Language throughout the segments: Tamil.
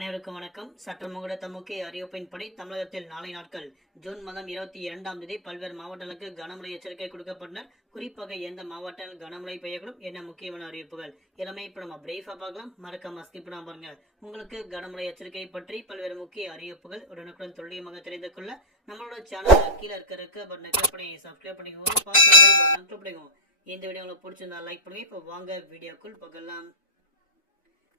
அனைவருக்கும் வணக்கம். சட்டம் முகட தமுக்கே அறிவிப்பின்படி தமிழகத்தில் நாளை நாட்கள் ஜூன் மாதம் இருபத்தி இரண்டாம் தேதி பல்வேறு மாவட்டங்களுக்கு கனமழை எச்சரிக்கை கொடுக்கப்பட்டனர். குறிப்பாக எந்த மாவட்டங்கள் கனமழை பெய்யக்கூடும் என்ன முக்கியமான அறிவிப்புகள் எல்லாமே இப்போ நம்ம பிரீஃபா பார்க்கலாம். மறக்காம ஸ்கிப் பண்ணாம பாருங்க. உங்களுக்கு கனமழை எச்சரிக்கை பற்றி பல்வேறு முக்கிய அறிவிப்புகள் உடனுக்குடன் துல்லியமாக தெரிந்து கொள்ள நம்மளோட சேனல் கீழே இருக்க பட்டனை கிளிக் பண்ணி சப்ஸ்கிரைப் பண்ணிக்கோங்க. பார்த்து இந்த வீடியோ உங்களுக்கு பிடிச்சிருந்தா லைக் பண்ணுங்க. இப்போ வாங்க வீடியோக்குள் பார்க்கலாம்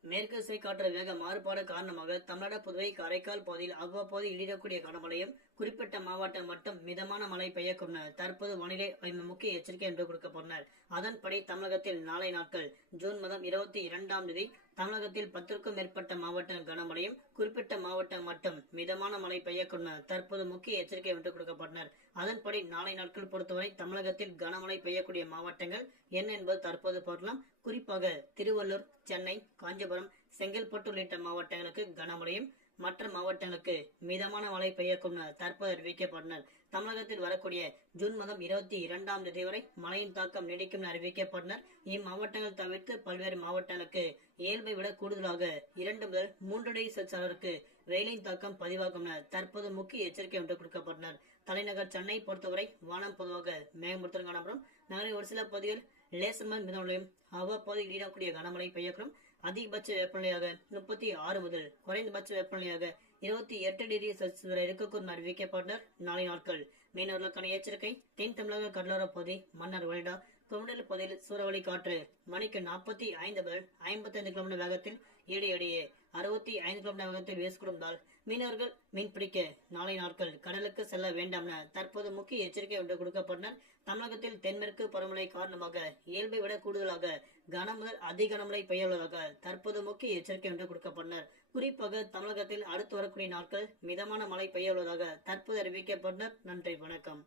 மேற்கு திசை காற்று வேக மாறுபாடு காரணமாக தமிழ்நாடு புதுவை காரைக்கால் பகுதியில் அவ்வப்போது இடிடக்கூடிய கனமழையும் குறிப்பிட்ட மாவட்டம் மட்டும் மிதமான மழை பெய்யக்கூடும் தற்போது வானிலை முக்கிய எச்சரிக்கை என்று கொடுக்கப்பட்டனர் அதன்படி தமிழகத்தில் நாளை நாட்கள் ஜூன் மாதம் இருபத்தி இரண்டாம் தேதி தமிழகத்தில் பத்திற்கும் மேற்பட்ட மாவட்டம் கனமழையும் குறிப்பிட்ட மாவட்டம் மட்டும் மிதமான மழை பெய்யக்கூடும் தற்போது முக்கிய எச்சரிக்கை என்று கொடுக்கப்பட்டனர். அதன்படி நாளை நாட்கள் பொறுத்தவரை தமிழகத்தில் கனமழை பெய்யக்கூடிய மாவட்டங்கள் என்ன என்பது தற்போது பார்க்கலாம். குறிப்பாக திருவள்ளூர் சென்னை காஞ்சிபுரம் செங்கல்பட்டு உள்ளிட்ட மாவட்டங்களுக்கு கனமழையும் மற்ற மாவட்டங்களுக்கு மிதமான மழை பெய்யக்கும் தற்போது அறிவிக்கப்பட்டனர். தமிழகத்தில் வரக்கூடிய ஜூன் மாதம் இருபத்தி இரண்டாம் தேதி வரை மழையின் தாக்கம் நீடிக்கும் என அறிவிக்கப்பட்டனர். இம்மாவட்டங்கள் தவிர்த்து பல்வேறு மாவட்டங்களுக்கு இயல்பை விட கூடுதலாக இரண்டு முதல் மூன்று டிகிரி செல்சியஸ் அளவிற்கு வெயிலின் தாக்கம் பதிவாகும் என தற்போது முக்கிய எச்சரிக்கை ஒன்று கொடுக்கப்பட்டனர். தலைநகர் சென்னை பொறுத்தவரை வானம் பொதுவாக மேகமூர்த்தம் காணப்படும். நகரின் ஒரு சில பகுதிகள் லேசர்மன் மிதமழையும் அவ்வப்போது ஈடக்கூடிய கனமழை பெய்யக்கூடும். அதிகபட்ச வெப்பநிலையாக முப்பத்தி ஆறு முதல் குறைந்தபட்ச வெப்பநிலையாக இருபத்தி எட்டு டிகிரி செல்சியஸ் வரை இருக்கக்கூடும் அறிவிக்கப்பட்டனர். நாளை நாட்கள் மீனவர்களுக்கான எச்சரிக்கை. தென் தமிழக கடலோர பகுதி மன்னர் வருடா குமண்டல் பகுதியில் சூறாவளி காற்று. மணிக்கு நாற்பத்தி ஐந்து முதல் ஐம்பத்தைந்து கிலோமீட்டர் வேகத்தில் இடையிடையே அறுபத்தி ஐந்து கிலோமீட்டர் வேகத்தில் வீசக்கூடும்தால் மீனவர்கள் மீன் பிடிக்க நாளை நாட்கள் கடலுக்கு செல்ல வேண்டாம் என தற்போது முக்கிய எச்சரிக்கை ஒன்று கொடுக்கப்பட்டனர். தமிழகத்தில் தென்மேற்கு பருவமழை காரணமாக இயல்பை விட கூடுதலாக கன முதல் அதி கனமழை பெய்யுள்ளதாக தற்போது முக்கிய எச்சரிக்கை ஒன்று கொடுக்கப்பட்டனர். குறிப்பாக தமிழகத்தில் அடுத்து வரக்கூடிய நாட்கள் மிதமான மழை பெய்யுள்ளதாக தற்போது அறிவிக்கப்பட்டனர். நன்றி வணக்கம்.